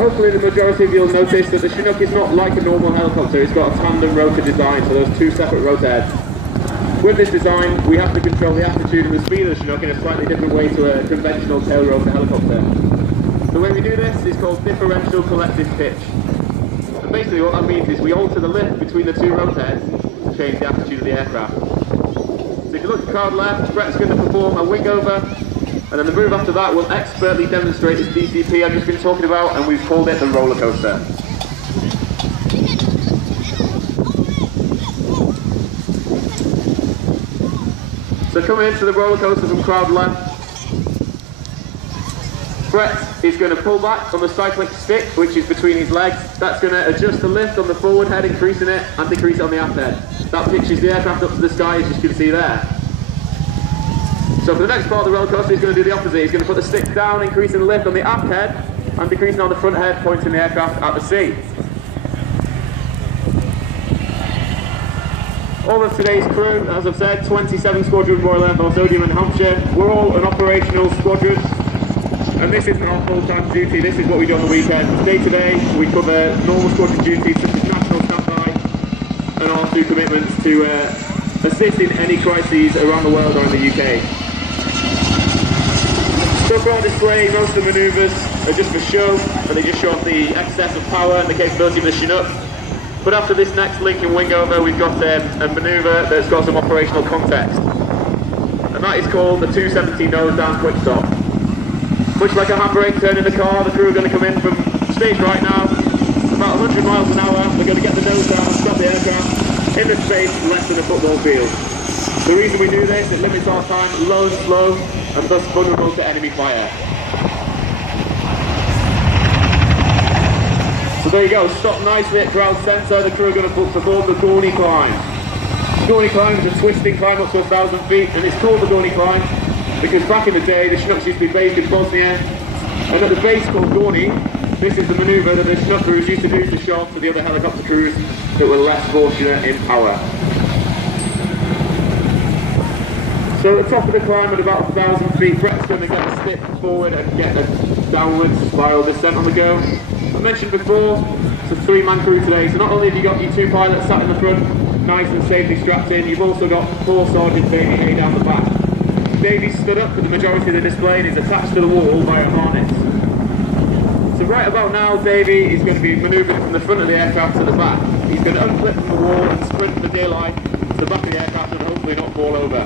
hopefully the majority of you will notice that the Chinook is not like a normal helicopter. It's got a tandem rotor design, so there's two separate rotor heads. With this design, we have to control the attitude and the speed of the Chinook in a slightly different way to a conventional tail rotor helicopter. The way we do this is called differential collective pitch. And basically what that means is we alter the lift between the two rotor heads to change the attitude of the aircraft. So if you look at crowd left, Brett's going to perform a wing over, and then the move after that will expertly demonstrate this DCP I've just been talking about, and we've called it the roller coaster. So coming into the roller coaster from crowd left, Brett is going to pull back on the cyclic stick, which is between his legs. That's going to adjust the lift on the forward head, increasing it, and decrease it on the aft head. That pitches the aircraft up to the sky, as you can see there. So for the next part of the roller coaster, he's going to do the opposite. He's going to put the stick down, increasing the lift on the aft head, and decreasing on the front head, pointing the aircraft at the sea. All of today's crew, as I've said, 27 Squadron Royal Air Force Odiham in Hampshire. We're all an operational squadron, and this isn't our full-time duty. This is what we do on the weekends. Day to day, we cover normal squadron duties such as national standby and our two commitments to assist in any crises around the world or in the UK. So for our display, most of the manoeuvres are just for show, and they just show off the excess of power and the capability of the Chinook. But after this next Lincoln wing over, we've got a manoeuvre that's got some operational context. And that is called the 270 nose down quick stop. Much like a handbrake turn in the car, the crew are going to come in from stage right now, about 100 miles an hour. They're going to get the nose down and stop the aircraft in the space less than a football field. The reason we do this, it limits our time low and slow, and thus vulnerable to enemy fire. So there you go, stop nicely at crowd centre. The crew are going to perform the Gorney climb. The Gorney climb is a twisting climb up to 1,000 feet, and it's called the Gorney climb because back in the day the Chinooks used to be based in Bosnia, and at the base called Gorney, this is the manoeuvre that the Chinook crews used to do to show off to the other helicopter crews that were less fortunate in power. So at the top of the climb at about 1,000 feet, Brett's going to get a stick forward and get a downward spiral descent on the go. I mentioned before, it's a three-man crew today, so not only have you got your two pilots sat in the front, nice and safely strapped in, you've also got 4 Sergeant Davey Hay down the back. Davey's stood up for the majority of the display and is attached to the wall by a harness. So right about now, Davey is going to be manoeuvring from the front of the aircraft to the back. He's going to unflip from the wall and sprint from the daylight to the back of the aircraft and hopefully not fall over.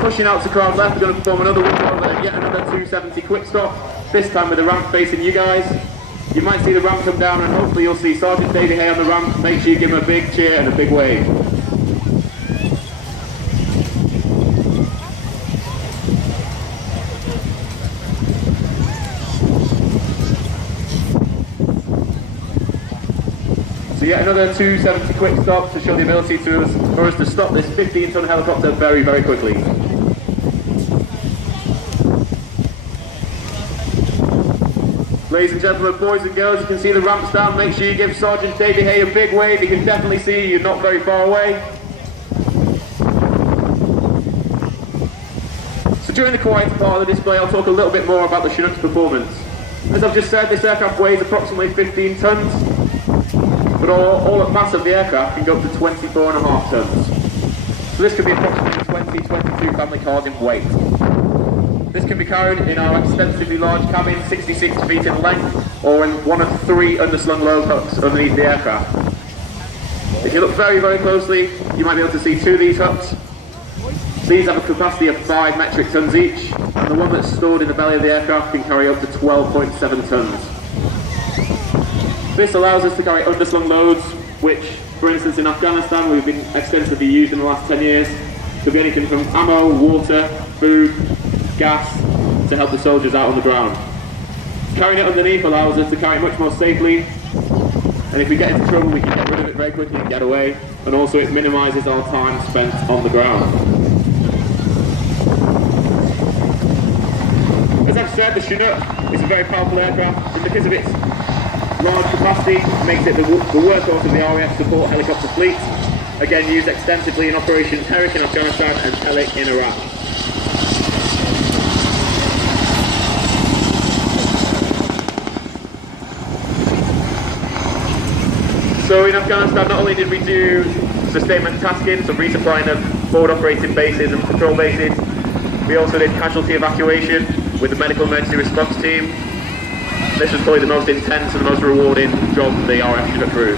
Pushing out to crowd left, we're going to perform another wing over and yet another 270 quick stop, this time with the ramp facing you guys. You might see the ramp come down and hopefully you'll see Sergeant Davey Hay on the ramp. Make sure you give him a big cheer and a big wave. So yet another 270 quick stop to show the ability for us to stop this 15-ton helicopter very, very quickly. Ladies and gentlemen, boys and girls, you can see the ramps down. Make sure you give Sergeant Davey Hay a big wave. He can definitely see you, you're not very far away. So during the quiet part of the display, I'll talk a little bit more about the Chinook's performance. As I've just said, this aircraft weighs approximately 15 tons, but all at mass of the aircraft can go up to 24.5 tons. So this could be approximately 22 family cars in weight. This can be carried in our extensively large cabin, 66 feet in length, or in one of 3 underslung load hooks underneath the aircraft. If you look very, very closely, you might be able to see 2 of these hooks. These have a capacity of 5 metric tons each, and the one that's stored in the belly of the aircraft can carry up to 12.7 tons. This allows us to carry underslung loads, which, for instance, in Afghanistan, we've been extensively used in the last 10 years. Could be anything from ammo, water, food, gas, to help the soldiers out on the ground. Carrying it underneath allows us to carry it much more safely, and if we get into trouble we can get rid of it very quickly and get away, and also it minimises our time spent on the ground. As I've said, the Chinook is a very powerful aircraft, and because of its large capacity, makes it the workhorse of the RAF support helicopter fleet, again used extensively in operations Herrick in Afghanistan and Pelik in Iraq. So in Afghanistan, not only did we do sustainment tasking, so resupplying of forward operating bases and patrol bases, we also did casualty evacuation with the medical emergency response team. This was probably the most intense and the most rewarding job for the RAF Chinook crew.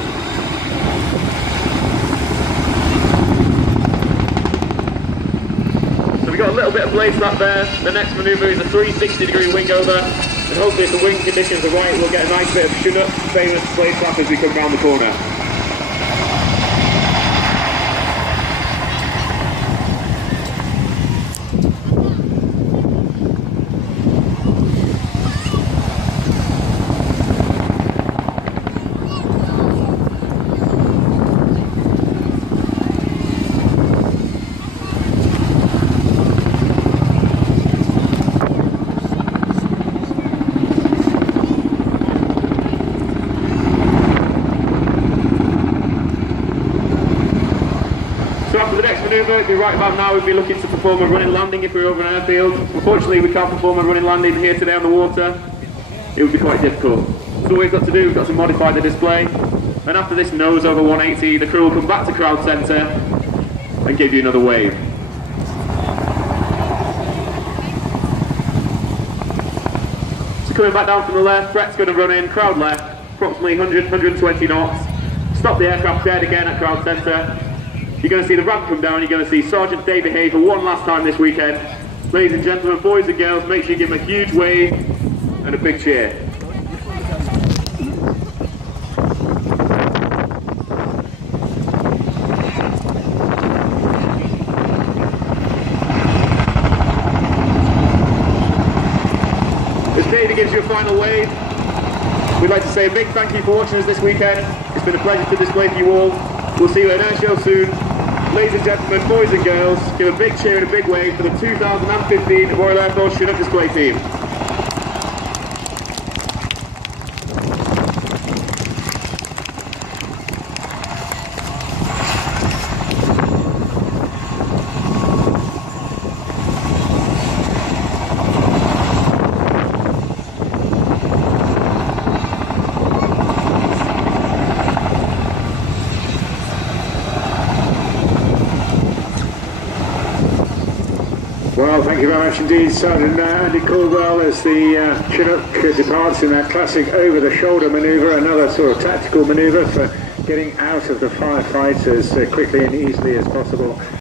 So we got a little bit of blade slap there. The next manoeuvre is a 360-degree wing over, and hopefully if the wing conditions are right, we'll get a nice bit of Chinook famous blade slap as we come round the corner. So after the next manoeuvre, it'd be right about now, we'd be looking to perform a running landing if we were over an airfield. Unfortunately, we can't perform a running landing here today on the water. It would be quite difficult. So what we've got to do, we've got to modify the display. And after this nose over 180, the crew will come back to crowd centre and give you another wave. So coming back down from the left, Brett's going to run in, crowd left, approximately 100, 120 knots. Stop the aircraft dead again at crowd centre. You're going to see the ramp come down, you're going to see Sergeant David Hay for one last time this weekend. Ladies and gentlemen, boys and girls, make sure you give him a huge wave and a big cheer. As David gives you a final wave, we'd like to say a big thank you for watching us this weekend. It's been a pleasure to display for you all. We'll see you at Airshow soon. Ladies and gentlemen, boys and girls, give a big cheer and a big wave for the 2015 Royal Air Force Chinook display team. Well, thank you very much indeed, Sergeant Andy Caldwell, as the Chinook departs in that classic over-the-shoulder manoeuvre, another sort of tactical manoeuvre for getting out of the firefight as quickly and easily as possible.